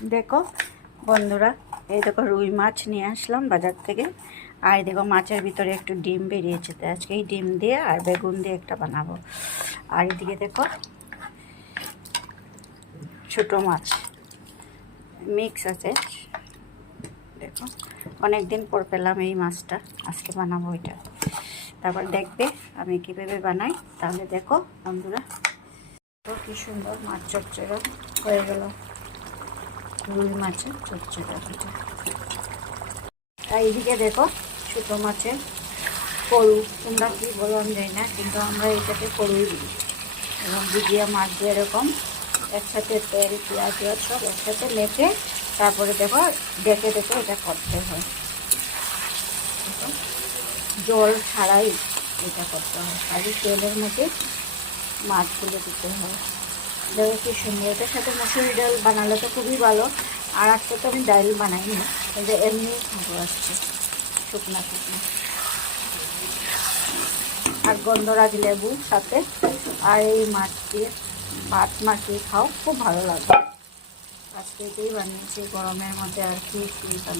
দেখো বন্ধুরা, এই দেখো রুই মাছ নিয়ে আসলাম বাজার থেকে। আর দেখো মাছের ভিতরে একটু ডিম বেরিয়েছে, তো আজকে এই ডিম দিয়ে আর বেগুন দিয়ে একটা বানাবো। আর এদিকে দেখো ছোটো মাছ মিক্স আছে। দেখো অনেক দিন পর পেলাম এই মাছটা, আজকে বানাবো এটা। তারপর দেখবে আমি কীভাবে বানাই। তাহলে দেখো বন্ধুরা, তো কী সুন্দর মাছ চচ্চড়া হয়ে গেল, রুই মাছের চচ্চড়া এটা। আর এইদিকে দেখো ছোটো মাছের করু, তোমরা কী বলো আমি জানি না, কিন্তু আমরা এটাকে করুই দিই। এবং ভিজিয়া মাছ দিয়ে এরকম একসাথে তেল পেঁয়াজ সব একসাথে মেখে তারপরে দেখো ডেকে ডেকে এটা করতে হয়। জল ছাড়াই এটা করতে হয়, খালি তেলের মধ্যে মাছগুলো দিতে হয়। দেখো কি সুন্দর। এটার সাথে মুসুরি ডাল বানালে তো খুবই ভালো। আর আজকে তো আমি ডাল বানাইনি, কিন্তু এমনি খাবো আসছে শুকনা শুকনো। আর গন্ধরাজ লেবু সাথে, আর এই মাছ দিয়ে ভাত মাখিয়ে খাও, খুব ভালো লাগবে। আজকে এটাই বানিয়েছি গরমের মধ্যে, আর কি বানাবো।